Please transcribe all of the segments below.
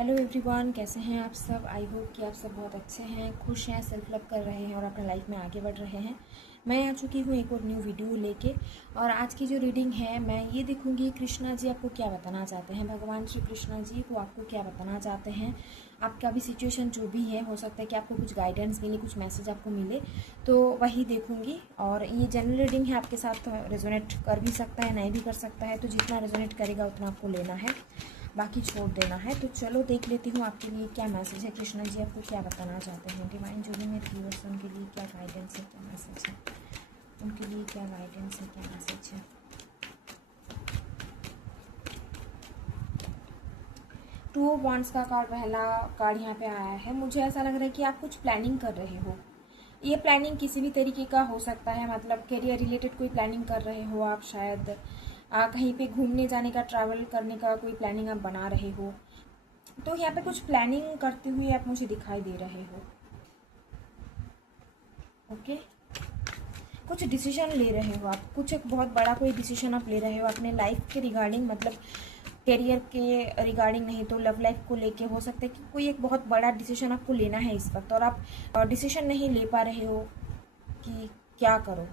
Hello everyone, कैसे हैं आप सब। आई होप कि आप सब बहुत अच्छे हैं, खुश हैं, सेल्फ लव कर रहे हैं और अपने लाइफ में आगे बढ़ रहे हैं। मैं आ चुकी हूँ एक और न्यू वीडियो लेके। और आज की जो रीडिंग है मैं ये देखूंगी कृष्णा जी आपको क्या बताना चाहते हैं। भगवान श्री कृष्णा जी को आपको क्या बताना चाहते हैं। आपका भी सिचुएशन जो भी है, हो सकता है कि आपको कुछ गाइडेंस मिले, कुछ मैसेज आपको मिले, तो वही देखूंगी। और ये जनरल रीडिंग है, आपके साथ रेजोनेट कर भी सकता है, नहीं भी कर सकता है। तो जितना रेजोनेट करेगा उतना आपको लेना है, बाकी छोड़ देना है। तो चलो देख लेती हूँ आपके लिए क्या मैसेज है, कृष्णा जी आपको क्या बताना चाहते हैं। डिवाइन जो भी मेरे व्यूअर्स उनके लिए क्या गाइडेंस है, क्या मैसेज है, उनके लिए क्या गाइडेंस है, क्या मैसेज है। टू ऑफ वांड्स का कार्ड, पहला कार्ड यहाँ पे आया है। मुझे ऐसा लग रहा है कि आप कुछ प्लानिंग कर रहे हो। ये प्लानिंग किसी भी तरीके का हो सकता है, मतलब करियर रिलेटेड कोई प्लानिंग कर रहे हो आप, शायद कहीं पे घूमने जाने का, ट्रैवल करने का कोई प्लानिंग आप बना रहे हो। तो यहाँ पे कुछ प्लानिंग करते हुए आप मुझे दिखाई दे रहे हो। ओके, कुछ डिसीजन ले रहे हो आप, कुछ एक बहुत बड़ा कोई डिसीजन आप ले रहे हो अपने लाइफ के रिगार्डिंग, मतलब करियर के रिगार्डिंग नहीं तो लव लाइफ को लेके हो सकता है कि कोई एक बहुत बड़ा डिसीजन आपको लेना है इस वक्त, और आप डिसीजन नहीं ले पा रहे हो कि क्या करो।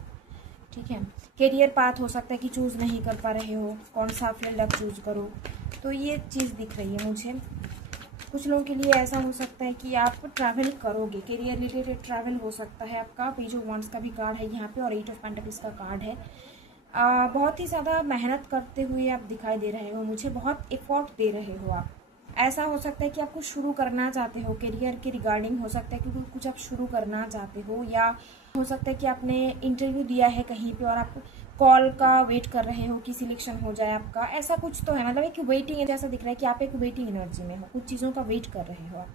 ठीक है, करियर पाथ हो सकता है कि चूज़ नहीं कर पा रहे हो, कौन सा फील्ड आप चूज़ करो। तो ये चीज़ दिख रही है मुझे। कुछ लोगों के लिए ऐसा हो सकता है कि आप ट्रैवल करोगे, करियर रिलेटेड ट्रैवल हो सकता है आपका। पेज ऑफ वांड्स का भी कार्ड है यहाँ पे और एट ऑफ पेंटिकल्स का कार्ड है। बहुत ही ज़्यादा मेहनत करते हुए आप दिखाई दे रहे हो मुझे, बहुत एफर्ट दे रहे हो आप। ऐसा हो सकता है कि आप कुछ शुरू करना चाहते हो, करियर के रिगार्डिंग हो सकता है कि कुछ आप शुरू करना चाहते हो, या हो सकता है कि आपने इंटरव्यू दिया है कहीं पे और आप कॉल का वेट कर रहे हो कि सिलेक्शन हो जाए आपका। ऐसा कुछ तो है, मतलब एक वेटिंग जैसा दिख रहा है कि आप एक वेटिंग एनर्जी में हो, कुछ चीज़ों का वेट कर रहे हो आप,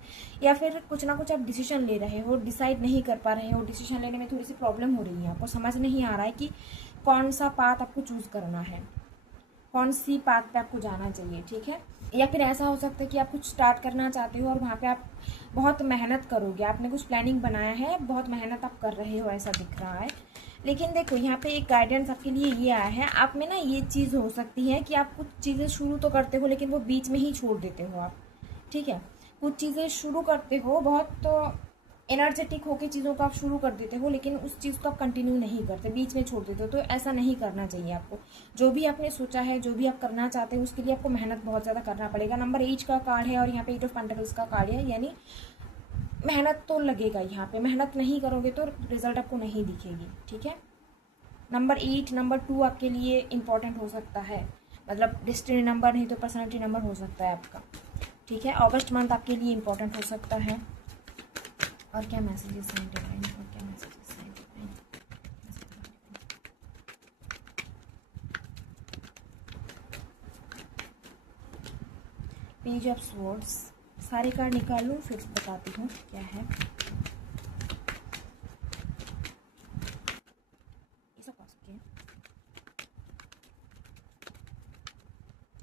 या फिर कुछ ना कुछ आप डिसीजन ले रहे हो, डिसाइड नहीं कर पा रहे हो। डिसीजन लेने में थोड़ी सी प्रॉब्लम हो रही है, आपको समझ नहीं आ रहा है कि कौन सा पाथ आपको चूज करना है, कौन सी पाथ पे आपको जाना चाहिए। ठीक है, या फिर ऐसा हो सकता है कि आप कुछ स्टार्ट करना चाहते हो और वहाँ पे आप बहुत मेहनत करोगे, आपने कुछ प्लानिंग बनाया है, बहुत मेहनत आप कर रहे हो, ऐसा दिख रहा है। लेकिन देखो यहाँ पे एक गाइडेंस आपके लिए ये आया है, आप में ना ये चीज़ हो सकती है कि आप कुछ चीज़ें शुरू तो करते हो लेकिन वो बीच में ही छोड़ देते हो आप। ठीक है, कुछ चीज़ें शुरू करते हो, बहुत तो एनर्जेटिक होकर चीज़ों को आप शुरू कर देते हो, लेकिन उस चीज़ को आप कंटिन्यू नहीं करते, बीच में छोड़ देते हो। तो ऐसा नहीं करना चाहिए आपको। जो भी आपने सोचा है, जो भी आप करना चाहते हो, उसके लिए आपको मेहनत बहुत ज़्यादा करना पड़ेगा। नंबर 8 का कार्ड है और यहाँ पे 8 ऑफ पेंटिकल्स का कार्ड है, यानी मेहनत तो लगेगा। यहाँ पे मेहनत नहीं करोगे तो रिजल्ट आपको नहीं दिखेगी। ठीक है, नंबर 8, नंबर 2 आपके लिए इम्पॉर्टेंट हो सकता है, मतलब डिस्टिनी नंबर नहीं तो पर्सनैलिटी नंबर हो सकता है आपका। ठीक है, अगस्त मंथ आपके लिए इम्पॉर्टेंट हो सकता है। और क्या मैसेजेस हैं डिवाइन, और क्या मैसेजेस हैं डिवाइन। पेज ऑफ स्वॉर्ड्स, सारे कार्ड निकाल लूँ फिर बताती हूँ क्या है। ये सब okay,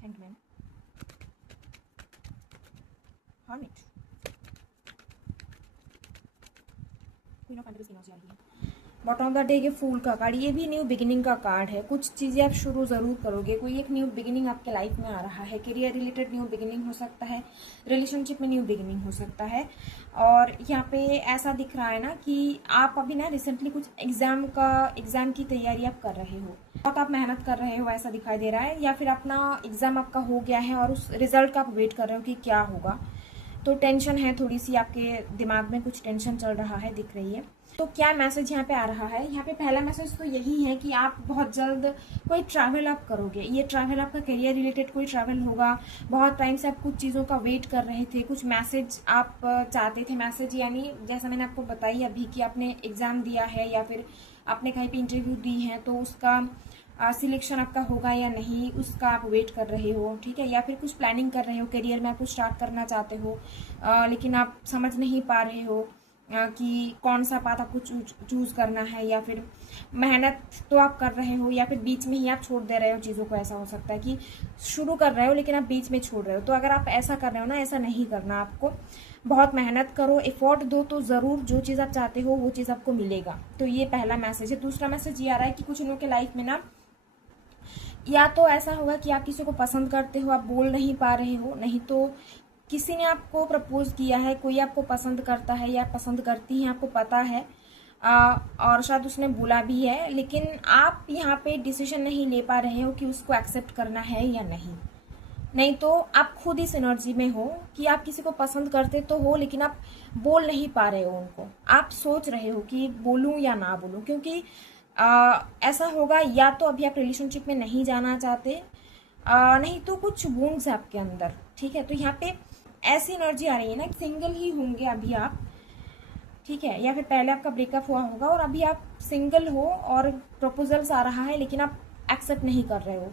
hangman, hermit, queen of pentacles की एनर्जी आ रही है। बॉटम ऑफ द डे के फूल का कार्ड, ये भी न्यू बिगिनिंग का कार्ड है। कुछ चीज़ें आप शुरू ज़रूर करोगे, कोई एक न्यू बिगिनिंग आपके लाइफ में आ रहा है। करियर रिलेटेड न्यू बिगिनिंग हो सकता है, रिलेशनशिप में न्यू बिगिनिंग हो सकता है। और यहाँ पे ऐसा दिख रहा है ना कि आप अभी ना रिसेंटली कुछ एग्ज़ाम की तैयारी आप कर रहे हो, बहुत आप मेहनत कर रहे हो, ऐसा दिखाई दे रहा है। या फिर अपना एग्ज़ाम आपका हो गया है और उस रिजल्ट का आप वेट कर रहे हो कि क्या होगा। तो टेंशन है थोड़ी सी, आपके दिमाग में कुछ टेंशन चल रहा है, दिख रही है। तो क्या मैसेज यहाँ पे आ रहा है, यहाँ पे पहला मैसेज तो यही है कि आप बहुत जल्द कोई ट्रैवल आप करोगे। ये ट्रैवल आपका करियर रिलेटेड कोई ट्रैवल होगा। बहुत टाइम से आप कुछ चीज़ों का वेट कर रहे थे, कुछ मैसेज आप चाहते थे। मैसेज यानी जैसा मैंने आपको बताई अभी कि आपने एग्ज़ाम दिया है या फिर आपने कहीं पे इंटरव्यू दी है, तो उसका सिलेक्शन आपका होगा या नहीं, उसका आप वेट कर रहे हो। ठीक है, या फिर कुछ प्लानिंग कर रहे हो, करियर में आप कुछ स्टार्ट करना चाहते हो, लेकिन आप समझ नहीं पा रहे हो कि कौन सा पाथ आपको चूज करना है। या फिर मेहनत तो आप कर रहे हो या फिर बीच में ही आप छोड़ दे रहे हो चीज़ों को। ऐसा हो सकता है कि शुरू कर रहे हो लेकिन आप बीच में छोड़ रहे हो। तो अगर आप ऐसा कर रहे हो ना, ऐसा नहीं करना आपको। बहुत मेहनत करो, एफर्ट दो, तो ज़रूर जो चीज़ आप चाहते हो वो चीज़ आपको मिलेगा। तो ये पहला मैसेज है। दूसरा मैसेज ये आ रहा है कि कुछ लोगों के लाइफ में ना, या तो ऐसा होगा कि आप किसी को पसंद करते हो, आप बोल नहीं पा रहे हो, नहीं तो किसी ने आपको प्रपोज किया है, कोई आपको पसंद करता है या पसंद करती है, आपको पता है, और शायद उसने बोला भी है, लेकिन आप यहाँ पे डिसीजन नहीं ले पा रहे हो कि उसको एक्सेप्ट करना है या नहीं तो आप खुद इस एनर्जी में हो कि आप किसी को पसंद करते तो हो, लेकिन आप बोल नहीं पा रहे हो उनको। आप सोच रहे हो कि बोलूं या ना बोलूं, क्योंकि ऐसा होगा या तो अभी आप रिलेशनशिप में नहीं जाना चाहते, नहीं तो कुछ वुंड्स है आपके अंदर। ठीक है, तो यहाँ पे ऐसी एनर्जी आ रही है ना, सिंगल ही होंगे अभी आप, ठीक है, या फिर पहले आपका ब्रेकअप हुआ होगा और अभी आप सिंगल हो और प्रपोजल्स आ रहा है लेकिन आप एक्सेप्ट नहीं कर रहे हो।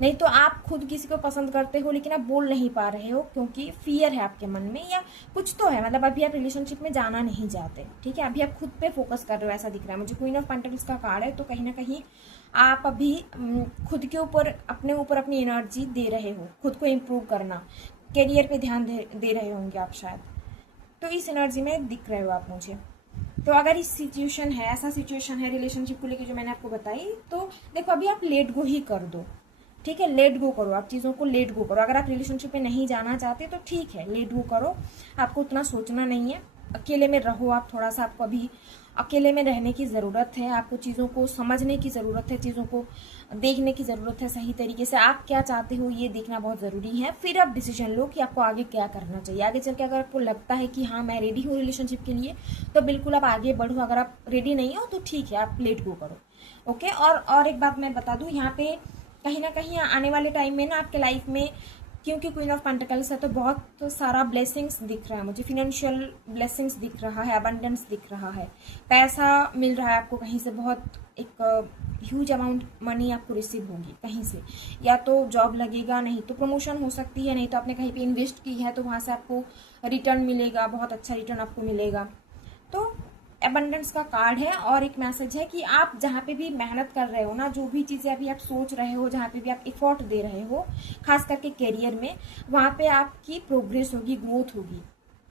नहीं तो आप खुद किसी को पसंद करते हो लेकिन आप बोल नहीं पा रहे हो क्योंकि फियर है आपके मन में या कुछ तो है, मतलब अभी आप रिलेशनशिप में जाना नहीं चाहते। ठीक है, अभी आप खुद पे फोकस कर रहे हो, ऐसा दिख रहा है मुझे। क्वीन ऑफ पेंटकल्स का कार्ड है, तो कहीं ना कहीं आप अभी खुद के ऊपर, अपने ऊपर अपनी एनर्जी दे रहे हो, खुद को इम्प्रूव करना, करियर पे ध्यान दे रहे होंगे आप शायद, तो इस एनर्जी में दिख रहे हो आप मुझे। तो अगर इस सिचुएशन है, ऐसा सिचुएशन है रिलेशनशिप को लेकर जो मैंने आपको बताई, तो देखो अभी आप लेट गो ही कर दो। ठीक है, लेट गो करो, आप चीज़ों को लेट गो करो। अगर आप रिलेशनशिप में नहीं जाना चाहते तो ठीक है, लेट गो करो, आपको उतना सोचना नहीं है। अकेले में रहो आप, थोड़ा सा आपको अभी अकेले में रहने की ज़रूरत है, आपको चीज़ों को समझने की ज़रूरत है, चीज़ों को देखने की ज़रूरत है सही तरीके से। आप क्या चाहते हो ये देखना बहुत ज़रूरी है, फिर आप डिसीजन लो कि आपको आगे क्या करना चाहिए। आगे चल के अगर आपको लगता है कि हाँ मैं रेडी हूँ रिलेशनशिप के लिए, तो बिल्कुल आप आगे बढ़ो। अगर आप रेडी नहीं हो तो ठीक है, आप लेट गो करो। ओके, और एक बात मैं बता दूँ, यहाँ पे कहीं ना कहीं आने वाले टाइम में ना आपके लाइफ में, क्योंकि क्वीन ऑफ पेंटिकल्स है तो बहुत सारा ब्लेसिंग्स दिख रहा है मुझे, फिनेंशियल ब्लेसिंग्स दिख रहा है, अबंडेंस दिख रहा है, पैसा मिल रहा है आपको कहीं से, बहुत एक ह्यूज अमाउंट मनी आपको रिसीव होगी कहीं से, या तो जॉब लगेगा, नहीं तो प्रमोशन हो सकती है, नहीं तो आपने कहीं पे इन्वेस्ट की है तो वहाँ से आपको रिटर्न मिलेगा, बहुत अच्छा रिटर्न आपको मिलेगा। तो एबंडेंस का कार्ड है, और एक मैसेज है कि आप जहाँ पे भी मेहनत कर रहे हो ना, जो भी चीज़ें अभी आप सोच रहे हो, जहाँ पे भी आप एफर्ट दे रहे हो, खास करके करियर में, वहाँ पे आपकी प्रोग्रेस होगी, ग्रोथ होगी।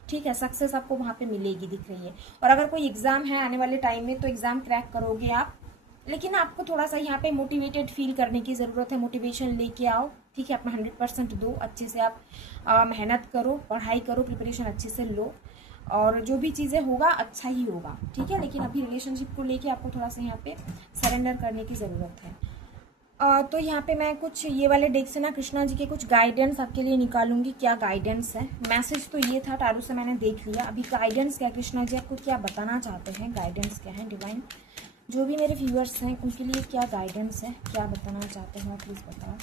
ठीक है, सक्सेस आपको वहाँ पे मिलेगी, दिख रही है। और अगर कोई एग्जाम है आने वाले टाइम में तो एग्जाम क्रैक करोगे आप, लेकिन आपको थोड़ा सा यहाँ पे मोटिवेटेड फील करने की ज़रूरत है, मोटिवेशन लेके आओ। ठीक है, अपना 100% दो, अच्छे से आप मेहनत करो, पढ़ाई करो, प्रिपरेशन अच्छे से लो, और जो भी चीज़ें होगा अच्छा ही होगा। ठीक है, लेकिन अभी रिलेशनशिप को लेके आपको थोड़ा सा यहाँ पे सरेंडर करने की ज़रूरत है। तो यहाँ पे मैं कुछ ये वाले डेक से ना कृष्णा जी के कुछ गाइडेंस आपके लिए निकालूंगी। क्या गाइडेंस है, मैसेज तो ये था, टारू से मैंने देख लिया, अभी गाइडेंस क्या, कृष्णा जी आपको क्या बताना चाहते हैं, गाइडेंस क्या है, डिवाइन जो भी मेरे व्यूअर्स हैं उनके लिए क्या गाइडेंस है, क्या बताना चाहते हो आप प्लीज़ बताओ।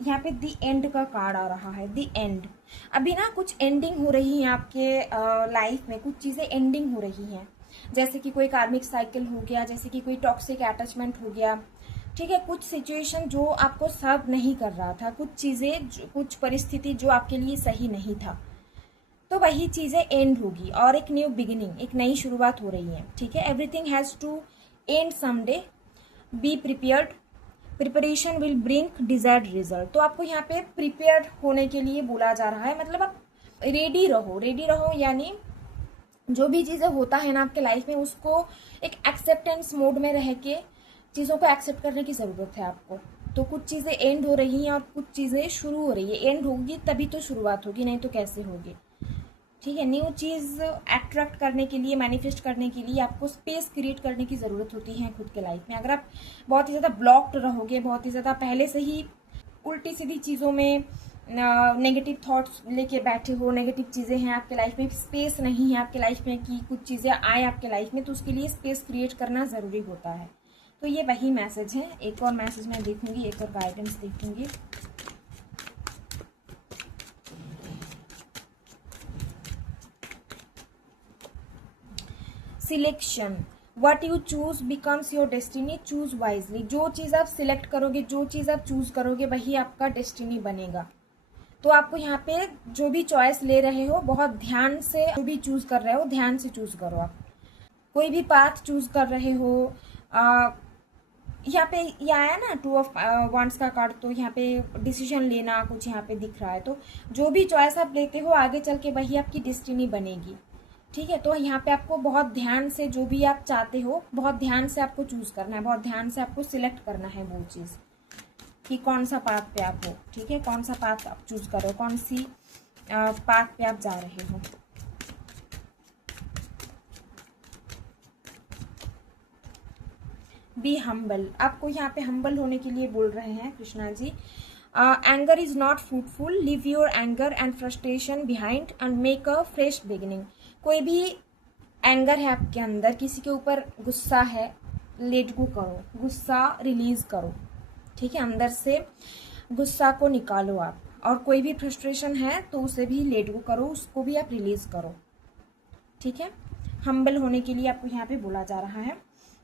यहाँ पे दी एंड का कार्ड आ रहा है, दी एंड। अभी ना कुछ एंडिंग हो रही है आपके लाइफ में, कुछ चीज़ें एंडिंग हो रही हैं, जैसे कि कोई कार्मिक साइकिल हो गया, जैसे कि कोई टॉक्सिक अटैचमेंट हो गया। ठीक है, कुछ सिचुएशन जो आपको सर्व नहीं कर रहा था, कुछ चीज़ें, कुछ परिस्थिति जो आपके लिए सही नहीं था, तो वही चीज़ें एंड होगी और एक न्यू बिगिनिंग, एक नई शुरुआत हो रही है। ठीक है, everything has to end someday, be prepared, preparation will bring desired result. तो आपको यहाँ पे प्रिपेयर्ड होने के लिए बोला जा रहा है, मतलब आप रेडी रहो, रेडी रहो, यानी जो भी चीज़ें होता है ना आपके लाइफ में, उसको एक एक्सेप्टेंस मोड में रह के चीज़ों को एक्सेप्ट करने की ज़रूरत है आपको। तो कुछ चीज़ें एंड हो रही हैं और कुछ चीज़ें शुरू हो रही है। एंड होगी तभी तो शुरुआत होगी, नहीं तो कैसे होगी। ठीक है, न्यू चीज़ अट्रैक्ट करने के लिए, मैनिफेस्ट करने के लिए आपको स्पेस क्रिएट करने की ज़रूरत होती है खुद के लाइफ में। अगर आप बहुत ही ज़्यादा ब्लॉक्ड रहोगे, बहुत ही ज़्यादा पहले से ही उल्टी सीधी चीज़ों में नेगेटिव थॉट्स लेके बैठे हो, नेगेटिव चीज़ें हैं आपके लाइफ में, स्पेस नहीं है आपके लाइफ में कि कुछ चीज़ें आए आपके लाइफ में, तो उसके लिए स्पेस क्रिएट करना ज़रूरी होता है। तो ये वही मैसेज है। एक और मैसेज मैं देखूंगी, एक और गाइडेंस देखूंगी। Selection, what you choose becomes your destiny, choose wisely. जो चीज़ आप सिलेक्ट करोगे, जो चीज़ आप चूज करोगे, वही आपका डेस्टिनी बनेगा। तो आपको यहाँ पे जो भी चॉइस ले रहे हो, बहुत ध्यान से, जो भी चूज कर रहे हो ध्यान से चूज करो। आप कोई भी पाथ चूज कर रहे हो, यहाँ पे ये आया ना 2 ऑफ वांड्स का कार्ड, तो यहाँ पे डिसीजन लेना कुछ यहाँ पे दिख रहा है। तो जो भी चॉइस आप लेते हो आगे चल के वही आपकी डेस्टिनी बनेगी। ठीक है, तो यहाँ पे आपको बहुत ध्यान से जो भी आप चाहते हो, बहुत ध्यान से आपको चूज करना है, बहुत ध्यान से आपको सिलेक्ट करना है वो चीज़ कि कौन सा पाथ पे आप हो। ठीक है, कौन सा पाथ आप चूज करो, कौन सी पाथ पे आप जा रहे हो। बी हम्बल, आपको यहाँ पे हम्बल होने के लिए बोल रहे हैं Krishna ji. Anger is not fruitful, leave your anger and frustration behind and make a fresh beginning. कोई भी एंगर है आपके अंदर, किसी के ऊपर गुस्सा है, लेट गो करो, गुस्सा रिलीज करो, ठीक है, अंदर से गुस्सा को निकालो आप। और कोई भी फ्रस्ट्रेशन है तो उसे भी लेट गो करो, उसको भी आप रिलीज करो, ठीक है। हम्बल होने के लिए आपको यहाँ पे बोला जा रहा है।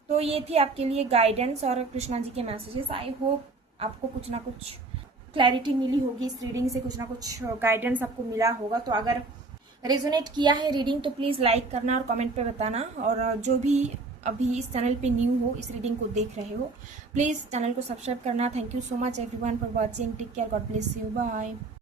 तो ये थी आपके लिए गाइडेंस और कृष्णा जी के मैसेजेस। आई होप आपको कुछ ना कुछ क्लैरिटी मिली होगी इस रीडिंग से, कुछ ना कुछ गाइडेंस आपको मिला होगा। तो अगर रेजोनेट किया है रीडिंग तो प्लीज़ लाइक करना और कमेंट पे बताना। और जो भी अभी इस चैनल पे न्यू हो, इस रीडिंग को देख रहे हो, प्लीज़ चैनल को सब्सक्राइब करना। Thank you so much everyone for watching. Take care, God bless you, bye.